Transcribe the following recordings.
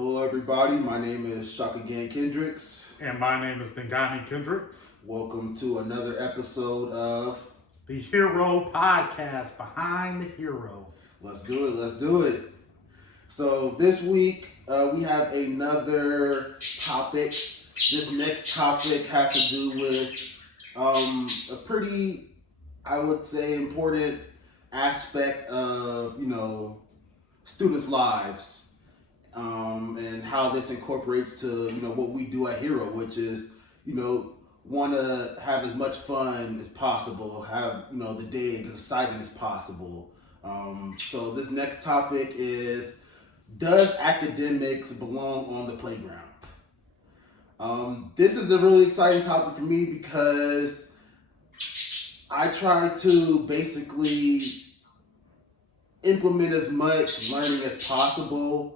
Hello, everybody. My name is Shaka and Dingane-Kendricks. And my name is Dingane Gant-Kendricks. Welcome to another episode of The Hero Podcast, Behind the Hero. Let's Do It. Let's do it. So this week we have another topic. This next topic has to do with a pretty, I would say, important aspect of students' lives. And how this incorporates to what we do at Hero, which is want to have as much fun as possible, have the day as exciting as possible. So this next topic is: does academics belong on the playground? This is a really exciting topic for me because I try to basically implement as much learning as possible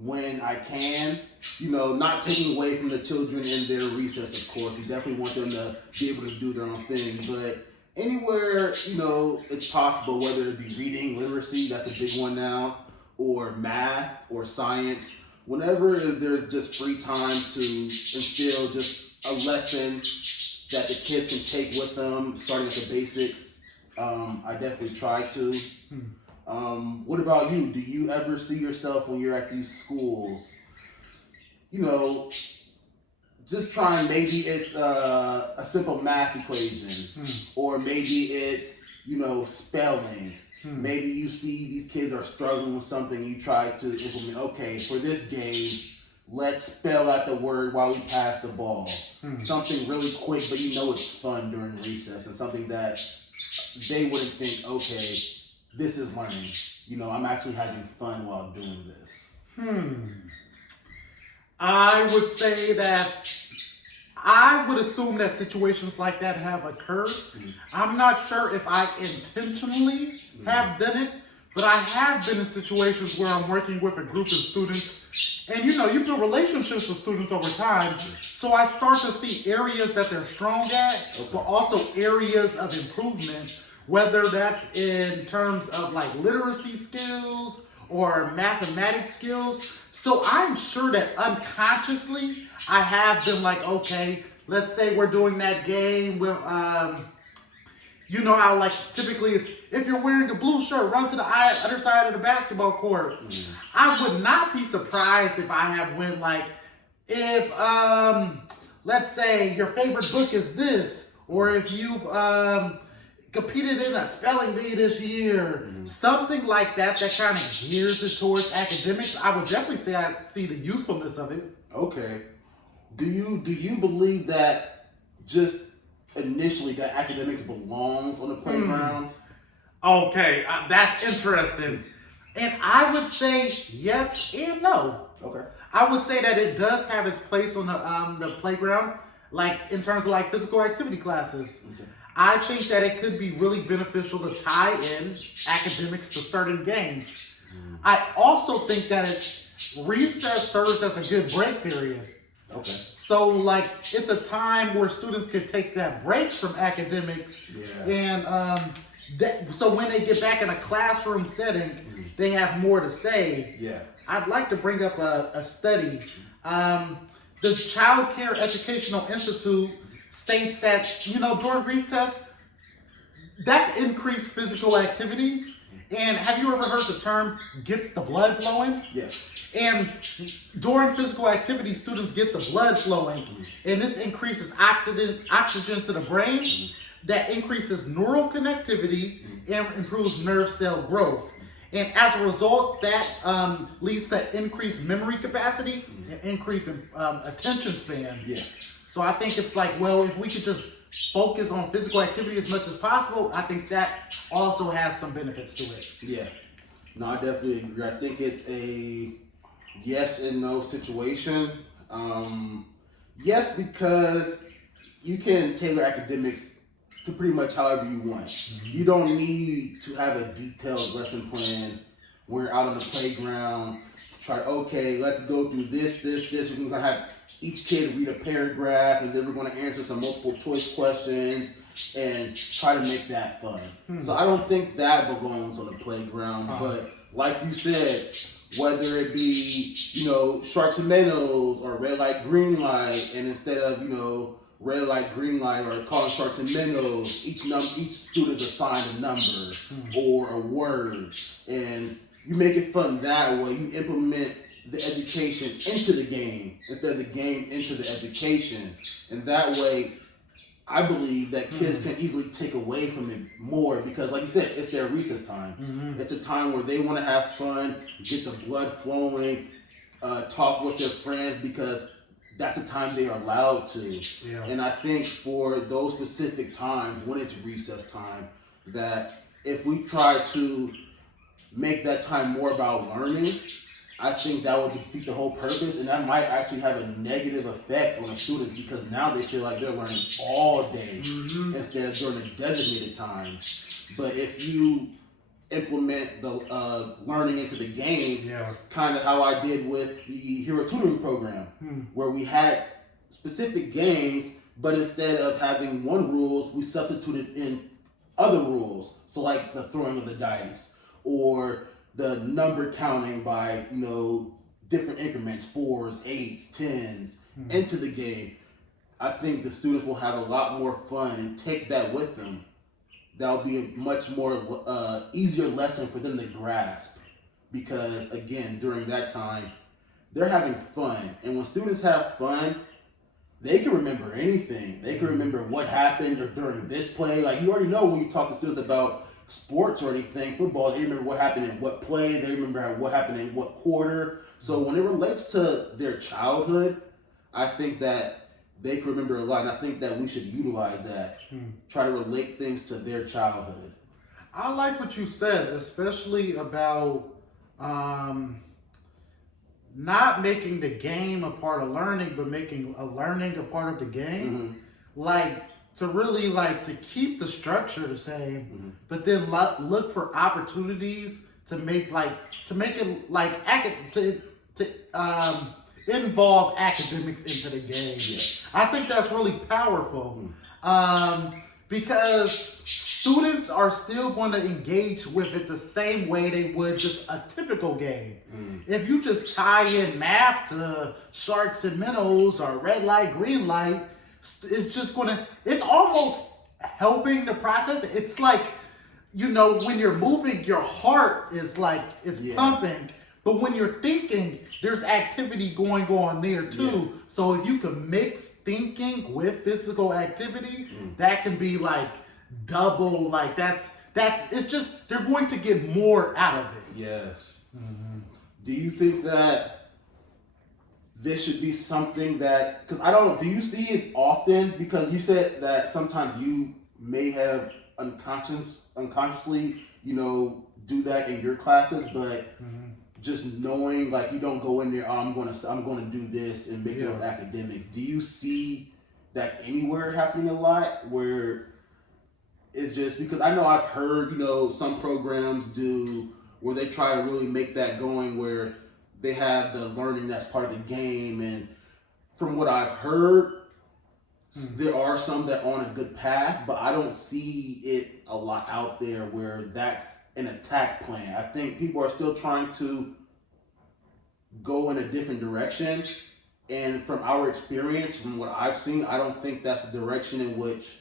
when I can, not taking away from the children in their recess, of course. We definitely want them to be able to do their own thing, but anywhere, it's possible, whether it be reading, literacy, that's a big one now, or math or science, whenever there's just free time to instill just a lesson that the kids can take with them, starting at the basics, I definitely try to. What about you? Do you ever see yourself when you're at these schools, just trying, maybe it's a simple math equation, or maybe it's, spelling. Maybe you see these kids are struggling with something, you try to implement, okay, for this game, let's spell out the word while we pass the ball. Something really quick, but it's fun during recess, and something that they wouldn't think, okay, this is learning. I'm actually having fun while doing this. I would say that I would assume that situations like that have occurred. I'm not sure if I intentionally have done it, but I have been in situations where I'm working with a group of students, and you build relationships with students over time. So I start to see areas that they're strong at, but also areas of improvement, whether that's in terms of like literacy skills or mathematics skills. So I'm sure that unconsciously I have been like, okay, let's say we're doing that game with, how like typically it's, if you're wearing a blue shirt, run to the other side of the basketball court. I would not be surprised if I have went like, if, let's say your favorite book is this, or if you've, competed in a spelling bee this year, something like that kind of gears it towards academics. I would definitely say I see the usefulness of it. Okay. Do you believe that just initially that academics belongs on the playground? Okay, that's interesting. And I would say yes and no. Okay. I would say that it does have its place on the playground, like in terms of like physical activity classes. Okay. I think that it could be really beneficial to tie in academics to certain games. I also think that recess serves as a good break period. Okay. So like it's a time where students can take that break from academics, and so when they get back in a classroom setting, they have more to say. Yeah. I'd like to bring up a study. The Child Care Educational Institute states that, during recess, that's increased physical activity. And have you ever heard the term gets the blood flowing? Yes. And during physical activity, students get the blood flowing. And this increases oxygen to the brain. That increases neural connectivity and improves nerve cell growth. And as a result, that leads to increased memory capacity and increase in attention span. Yeah. So I think it's like, well, if we could just focus on physical activity as much as possible, I think that also has some benefits to it. Yeah. No, I definitely agree. I think it's a yes and no situation. Yes, because you can tailor academics to pretty much however you want. You don't need to have a detailed lesson plan. We're out on the playground to try, okay, let's go through this. We're going to have each kid read a paragraph, and then we're going to answer some multiple choice questions and try to make that fun. So I don't think that belongs on the playground. But like you said, whether it be, sharks and minnows or red light, green light, and instead of, red light, green light, or calling sharks and minnows, each student is assigned a number or a word, and you make it fun that way. You implement the education into the game instead of the game into the education, and that way, I believe that kids can easily take away from it more because, like you said, it's their recess time. Mm-hmm. It's a time where they want to have fun, get the blood flowing, talk with their friends because that's a time they are allowed to. Yeah. And I think for those specific times, when it's recess time, that if we try to make that time more about learning, I think that would defeat the whole purpose, and that might actually have a negative effect on the students because now they feel like they're learning all day instead of during the designated times. But if you implement the learning into the game, kind of how I did with the Hero Tutoring Program, where we had specific games, but instead of having one rules, we substituted in other rules. So like the throwing of the dice or the number counting by, different increments, 4s, 8s, 10s, into the game. I think the students will have a lot more fun and take that with them. That'll be a much more easier lesson for them to grasp because, again, during that time, they're having fun. And when students have fun, they can remember anything. They can remember what happened or during this play. Like, you already know when you talk to students about sports or anything, football, they remember what happened in what play, they remember what happened in what quarter. So when it relates to their childhood, I think that they can remember a lot, and I think that we should utilize that. Try to relate things to their childhood. I like what you said, especially about not making the game a part of learning, but making learning a part of the game. Like, to really to keep the structure the same, but then look for opportunities to make it involve academics into the game. I think that's really powerful because students are still going to engage with it the same way they would just a typical game. If you just tie in math to sharks and minnows or red light, green light, it's almost helping the process. It's like, when you're moving, your heart is pumping, but when you're thinking, there's activity going on there too. Yeah. So if you can mix thinking with physical activity, that can be double, it's just, they're going to get more out of it. Yes. Do you think that this should be something that, because I don't know, do you see it often? Because you said that sometimes you may have unconsciously, do that in your classes, but just knowing, you don't go in there, I'm going to do this and mix it with academics. Do you see that anywhere happening a lot where it's just, because I know I've heard, some programs do where they try to really make that going where they have the learning that's part of the game, and from what I've heard, there are some that are on a good path, but I don't see it a lot out there where that's an attack plan. I think people are still trying to go in a different direction, and from our experience, from what I've seen, I don't think that's the direction in which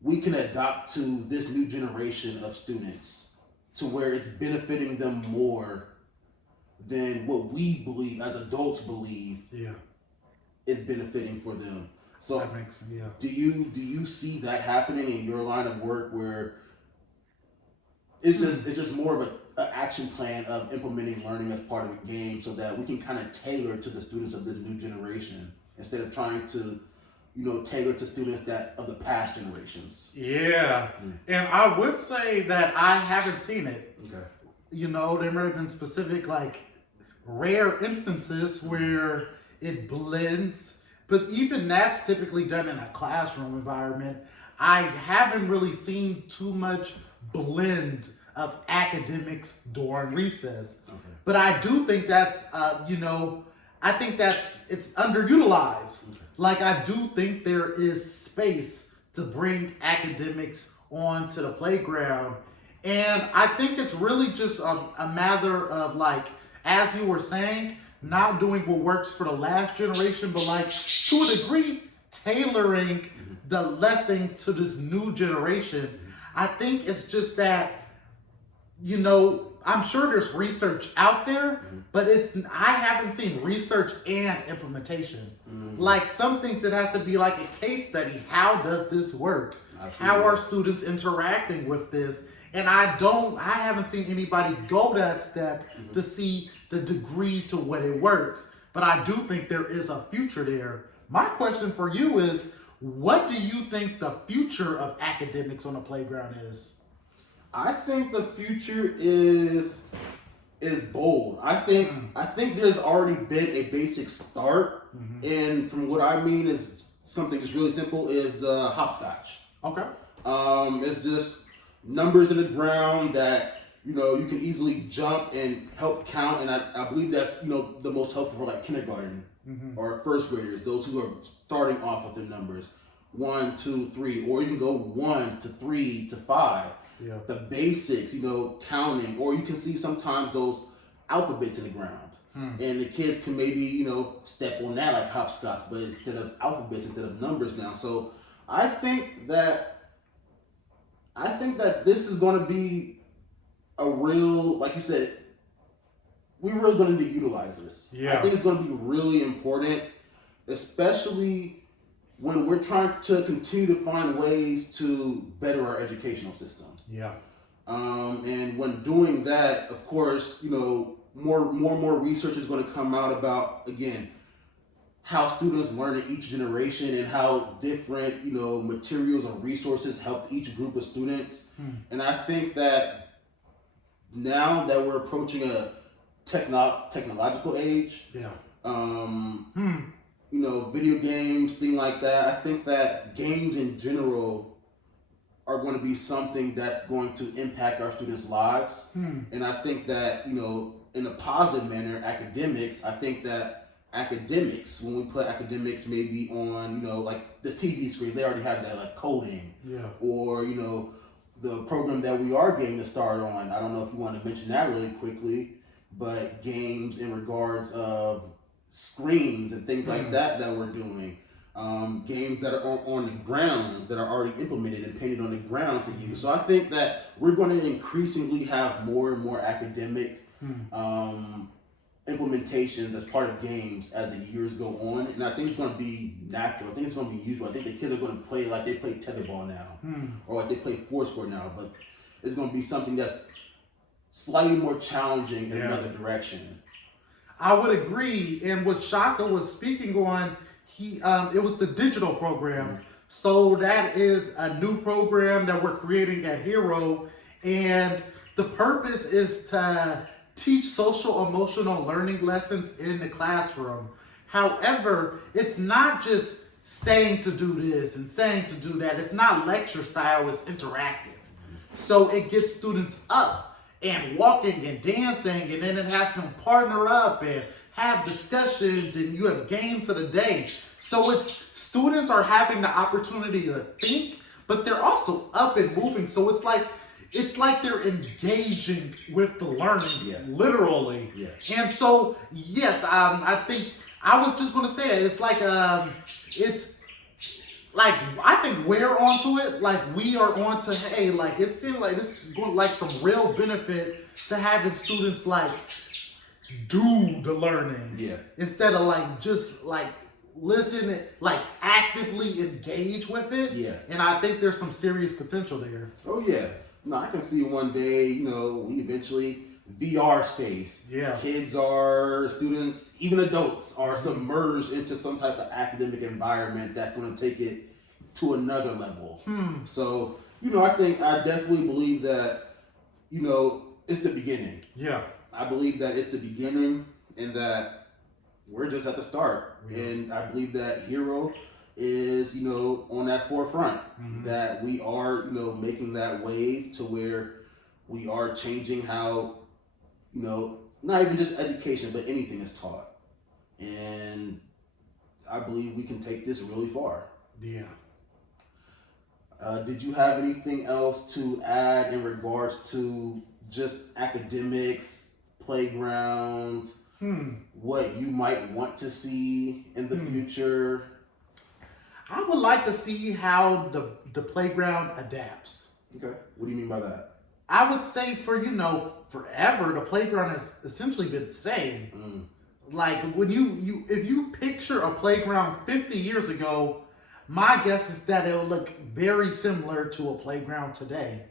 we can adopt to this new generation of students to where it's benefiting them more than what we believe as adults believe is benefiting for them. So that makes sense. Do you see that happening in your line of work where it's just more of an action plan of implementing learning as part of a game so that we can kind of tailor to the students of this new generation instead of trying to tailor to students of the past generations? Yeah. And I would say that I haven't seen it. Okay. There may have been specific rare instances where it blends, but even that's typically done in a classroom environment. I haven't really seen too much blend of academics during recess. Okay. But I do think that's, I think it's underutilized. Okay. I do think there is space to bring academics onto the playground And I think it's really just a matter of, like, as you were saying, not doing what works for the last generation, but, like, to a degree, tailoring the lesson to this new generation. I think it's just that, I'm sure there's research out there, but I haven't seen research and implementation. Like, some things, it has to be like a case study. How does this work? How are students interacting with this? And I haven't seen anybody go that step to see the degree to what it works. But I do think there is a future there. My question for you is, what do you think the future of academics on the playground is? I think the future is bold. I think there's already been a basic start, and from what I mean is something just really simple is hopscotch. Okay. It's just numbers in the ground that you can easily jump and help count, and I believe that's the most helpful for like kindergarten or first graders, those who are starting off with their numbers 1, 2, 3, or you can go 1 to 3 to 5. Yeah. The basics, counting, or you can see sometimes those alphabets in the ground, and the kids can maybe step on that like hopscotch, but instead of alphabets, instead of numbers now. So I think that this is going to be a real, like you said, we're really going to need to utilize this. Yeah. I think it's going to be really important, especially when we're trying to continue to find ways to better our educational system. Yeah. And when doing that, of course, more and more research is going to come out about, again, how students learn in each generation and how different, materials or resources help each group of students. And I think that now that we're approaching a technological age, video games, things like that, I think that games in general are going to be something that's going to impact our students' lives. And I think that, in a positive manner, I think that academics, when we put academics maybe on, like the TV screen, they already have that, like coding. Yeah. Or, the program that we are getting to start on. I don't know if you want to mention that really quickly, but games in regards of screens and things like that we're doing. Games that are on the ground that are already implemented and painted on the ground to use. So I think that we're going to increasingly have more and more academic implementations as part of games as the years go on, and I think it's going to be natural. I think it's going to be usual. I think the kids are going to play like they play tetherball now, or like they play foursquare now, but it's going to be something that's slightly more challenging in another direction. I would agree, and what Shaka was speaking on, it was the digital program. So that is a new program that we're creating at Hero, and the purpose is to teach social emotional learning lessons in the classroom. However, it's not just saying to do this and saying to do that. It's not lecture style, it's interactive. So it gets students up and walking and dancing, and then it has them partner up and have discussions, and you have games of the day. So students are having the opportunity to think, but they're also up and moving. So it's like they're engaging with the learning, literally. Yeah. And so, yes, I think I was just going to say that it's like I think we're onto it. Like, we are onto, hey, like, it seems like this is going like some real benefit to having students like do the learning, instead of like just like listen, like actively engage with it. And I think there's some serious potential there. Oh yeah. No, I can see one day, we eventually VR space. Kids students, even adults are submerged into some type of academic environment that's going to take it to another level. So, I definitely believe that, it's the beginning. I believe that it's the beginning and that we're just at the start. And I believe that Hero is, on that forefront, that we are, making that wave to where we are changing how, not even just education, but anything is taught. And I believe we can take this really far. Did you have anything else to add in regards to just academics, playground, what you might want to see in the future? I would like to see how the playground adapts. Okay. What do you mean by that? I would say for, forever, the playground has essentially been the same. Like when if you picture a playground 50 years ago, my guess is that it'll look very similar to a playground today.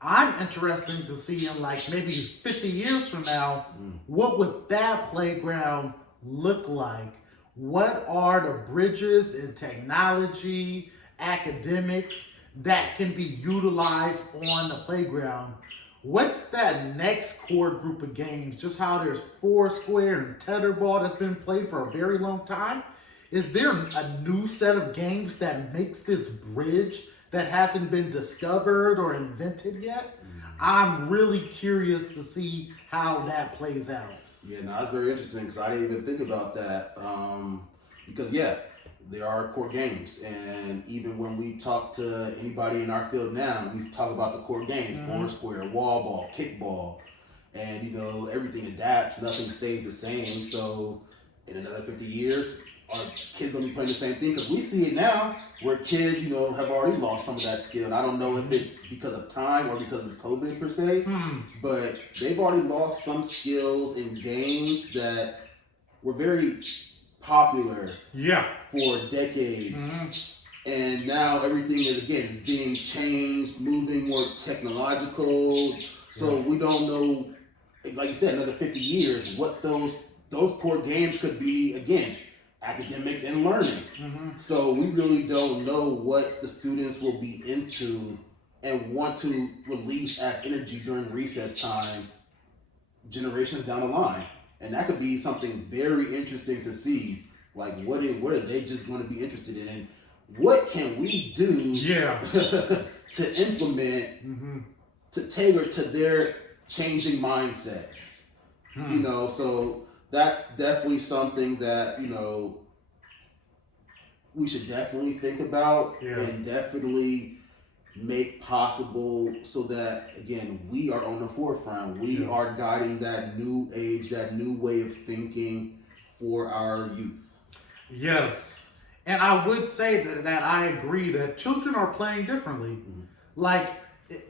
I'm interested to see in like maybe 50 years from now, what would that playground look like? What are the bridges in technology, academics that can be utilized on the playground? What's that next core group of games? Just how there's Foursquare and Tetherball that's been played for a very long time. Is there a new set of games that makes this bridge that hasn't been discovered or invented yet? I'm really curious to see how that plays out. Yeah, no, that's very interesting because I didn't even think about that. Because yeah, there are core games, and even when we talk to anybody in our field now, we talk about the core games: Foursquare, wall ball, kickball, and everything adapts. Nothing stays the same. So in another 50 years, are kids gonna be playing the same thing? Because we see it now, where kids, have already lost some of that skill. And I don't know if it's because of time or because of COVID per se, but they've already lost some skills in games that were very popular for decades. And now everything is again being changed, moving more technological. So we don't know, like you said, another 50 years, what those core games could be again. Academics and learning. So we really don't know what the students will be into and want to release as energy during recess time generations down the line. And that could be something very interesting to see. Like what are they just going to be interested in? And what can we do to implement to tailor to their changing mindsets? So that's definitely something that, we should definitely think about and definitely make possible so that, again, we are on the forefront. We are guiding that new age, that new way of thinking for our youth. Yes. And I would say that I agree that children are playing differently. Like,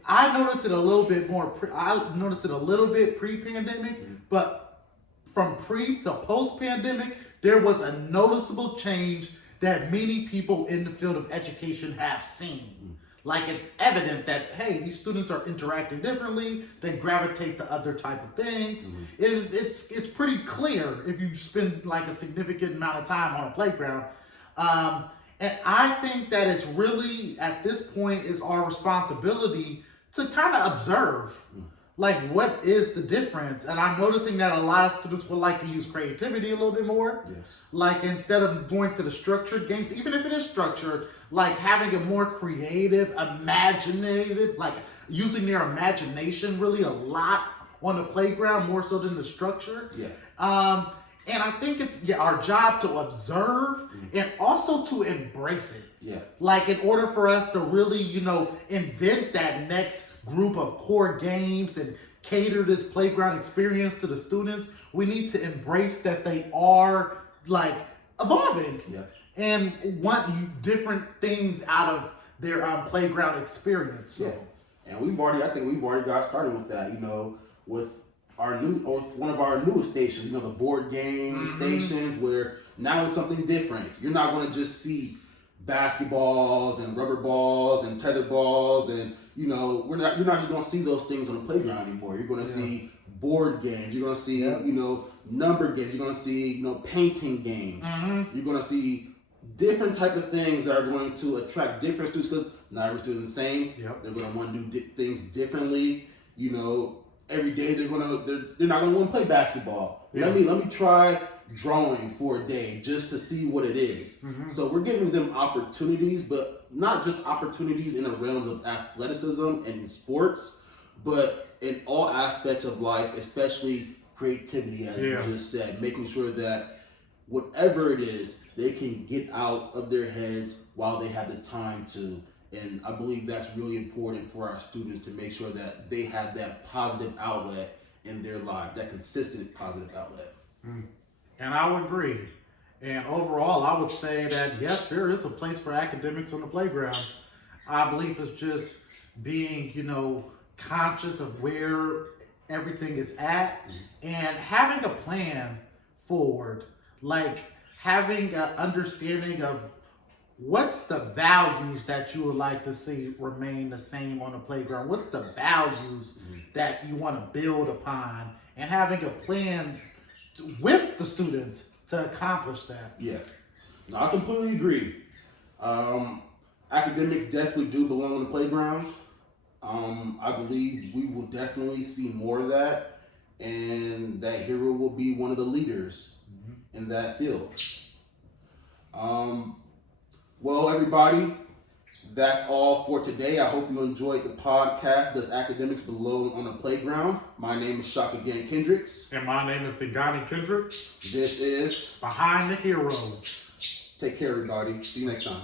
I noticed it a little bit more, I noticed it a little bit pre-pandemic, but from pre to post-pandemic, there was a noticeable change that many people in the field of education have seen. Like it's evident that, hey, these students are interacting differently, they gravitate to other type of things. It's pretty clear if you spend like a significant amount of time on a playground. And I think that it's really, at this point, is our responsibility to kind of observe. Like, what is the difference? And I'm noticing that a lot of students would like to use creativity a little bit more. Yes. Like, instead of going to the structured games, even if it is structured, like having a more creative, imaginative, like using their imagination really a lot on the playground, more so than the structure. And I think it's our job to observe and also to embrace it. Like, in order for us to really, invent that next group of core games and cater this playground experience to the students, we need to embrace that they are like evolving and want different things out of their playground experience. And I think we've already got started with that, with one of our newest stations, the board game stations, where now it's something different. You're not going to just see basketballs and rubber balls and tether balls and you're not just going to see those things on the playground anymore. You're going to see board games. You're going to see number games. You're going to see painting games. You're going to see different type of things that are going to attract different students because not every student is the same. They're going to want to do things differently. Every day they're not going to want to play basketball. Let me try drawing for a day just to see what it is. So we're giving them opportunities, but not just opportunities in the realms of athleticism and sports, but in all aspects of life, especially creativity, as you just said, making sure that whatever it is, they can get out of their heads while they have the time to And I believe that's really important for our students to make sure that they have that positive outlet in their life, that consistent positive outlet. And I would agree. And overall, I would say that yes, there is a place for academics on the playground. I believe it's just being, conscious of where everything is at and having a plan forward, like having an understanding of what's the values that you would like to see remain the same on the playground. What's the values that you want to build upon, and having a plan with the students to accomplish that. Yeah, no, I completely agree. Academics definitely do belong on the playground. I believe we will definitely see more of that, and that hero will be one of the leaders in that field. Well, everybody, that's all for today. I hope you enjoyed the podcast, Does Academics Belong on the Playground? My name is Shaka and Dingane-Kendricks. And my name is Dingane Kendricks. This is Behind the Hero. Take care, everybody. See you next time.